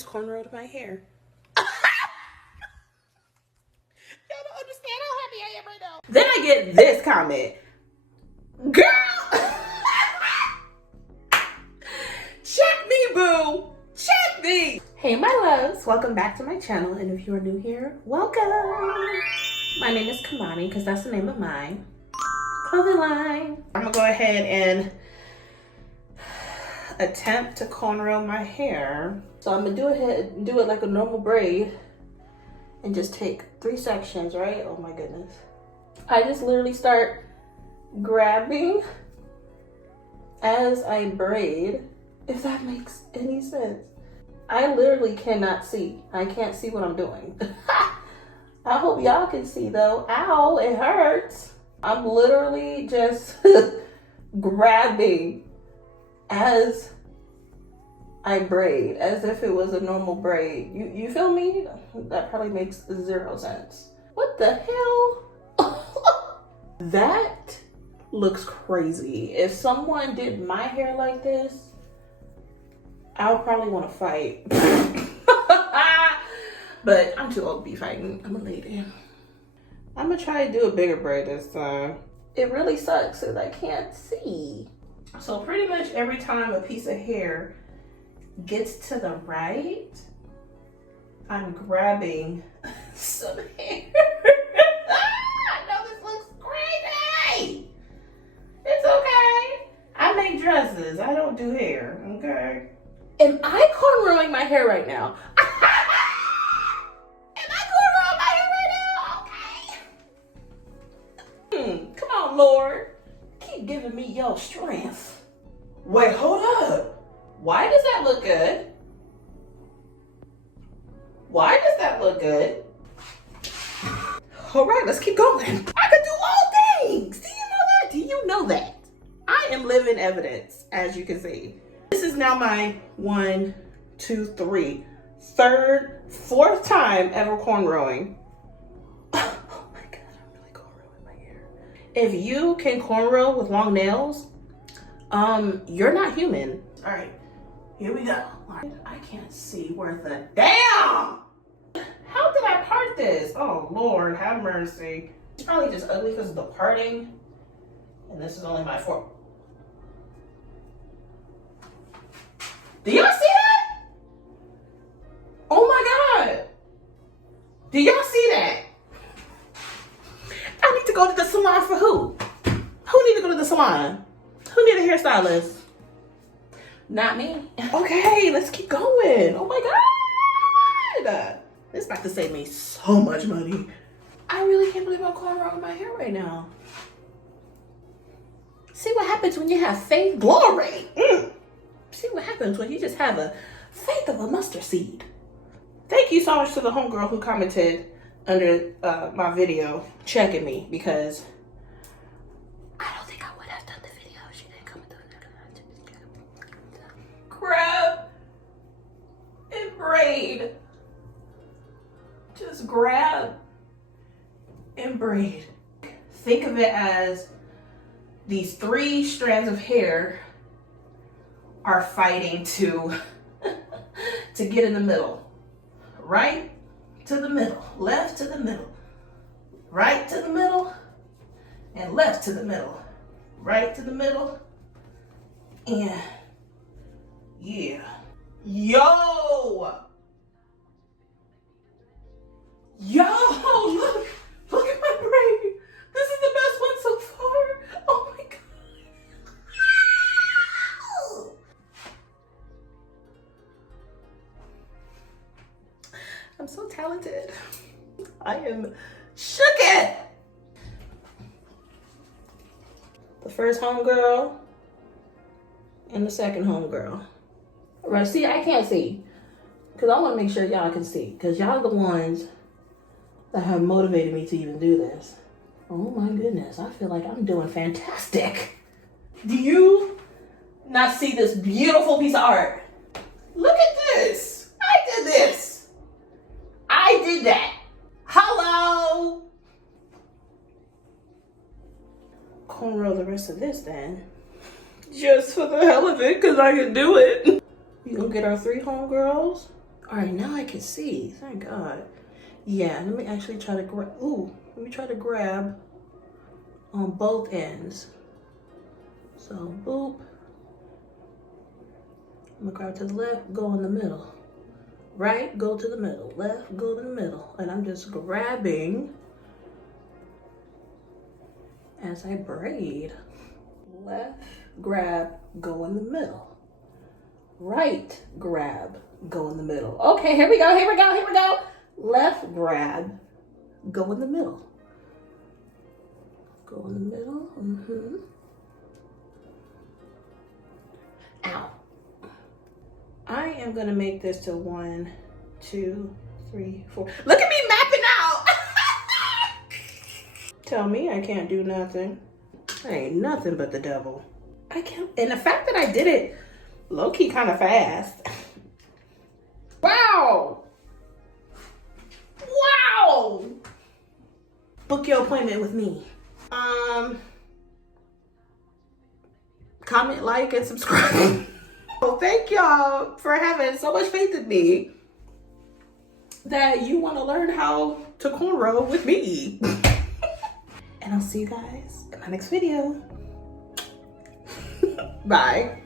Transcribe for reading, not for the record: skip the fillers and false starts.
just cornrowed my hair. Y'all don't understand how happy I am right now. Then I get this comment. Girl! Check me, boo! Check me! Hey, my loves. Welcome back to my channel. And if you are new here, welcome. My name is Kamani, because that's the name of mine clothing line. I'm gonna go ahead and attempt to cornrow my hair. So I'm gonna do it like a normal braid and just take 3 sections, right? Oh my goodness. I just literally start grabbing as I braid, if that makes any sense. I literally cannot see. I can't see what I'm doing. I hope y'all can see though. Ow, it hurts. I'm literally just grabbing as I braid, as if it was a normal braid. You feel me? That probably makes 0 sense. What the hell? That looks crazy. If someone did my hair like this, I would probably want to fight. But I'm too old to be fighting. I'm a lady. I'm gonna try to do a bigger braid this time. It really sucks because I can't see. So pretty much every time a piece of hair gets to the right, I'm grabbing some hair. I know this looks crazy. It's okay. I make dresses. I don't do hair, okay? Am I cornrowing my hair right now? Come on, Lord. Keep giving me your strength. Wait, hold up. Why does that look good? Why does that look good? All right, let's keep going. I could do all things. Do you know that? Do you know that? I am living evidence, as you can see. This is now my 1, 2, 3, 3rd, 4th time ever cornrowing. If you can cornrow with long nails, you're not human. All right, here we go. I can't see worth a damn. How did I part this? Oh Lord, have mercy. It's probably just ugly because of the parting. And this is only my 4. Do y'all see that? Oh my God. Do y'all see that? I need to go to the salon for who? Who need to go to the salon? Who need a hairstylist? Not me. Okay, let's keep going. Oh my God. This is about to save me so much money. I really can't believe I'm cornrowing my hair right now. See what happens when you have faith? Glory. See what happens when you just have a faith of a mustard seed. Thank you so much to the homegirl who commented under my video checking me, because I don't think I would have done the video if she didn't come through. Grab and braid. Just grab and braid. Think of it as these 3 strands of hair are fighting to get in the middle, right? To the middle, left to the middle, right to the middle, and left to the middle, right to the middle, and yeah. Yo, look at my braid. This is the best one so far. Oh my God. I'm so talented. I am shooketh. The first homegirl and the second homegirl. Right, see, I can't see. Because I want to make sure y'all can see. Because y'all are the ones that have motivated me to even do this. Oh my goodness, I feel like I'm doing fantastic. Do you not see this beautiful piece of art? Look at this. I did this. I did that. Hello. Cornrow the rest of this then. Just for the hell of it, because I can do it. We gonna get our 3 homegirls. All right, now I can see, thank God. Yeah, let me actually try to grab, let me try to grab on both ends. So, boop. I'm gonna grab to the left, go in the middle. Right, go to the middle. Left, go to the middle. And I'm just grabbing as I braid. Left, grab, go in the middle. Right, grab, go in the middle. Okay, here we go, here we go, here we go. Left, grab, go in the middle. Go in the middle, Ow. I am gonna make this to 1, 2, 3, 4. Look at me mapping out. Tell me I can't do nothing. I ain't nothing but the devil. I can't, and the fact that I did it low-key kind of fast. Wow. Wow. Book your appointment with me. Comment, like, and subscribe. Well, thank y'all for having so much faith in me that you want to learn how to cornrow with me. And I'll see you guys in my next video. Bye.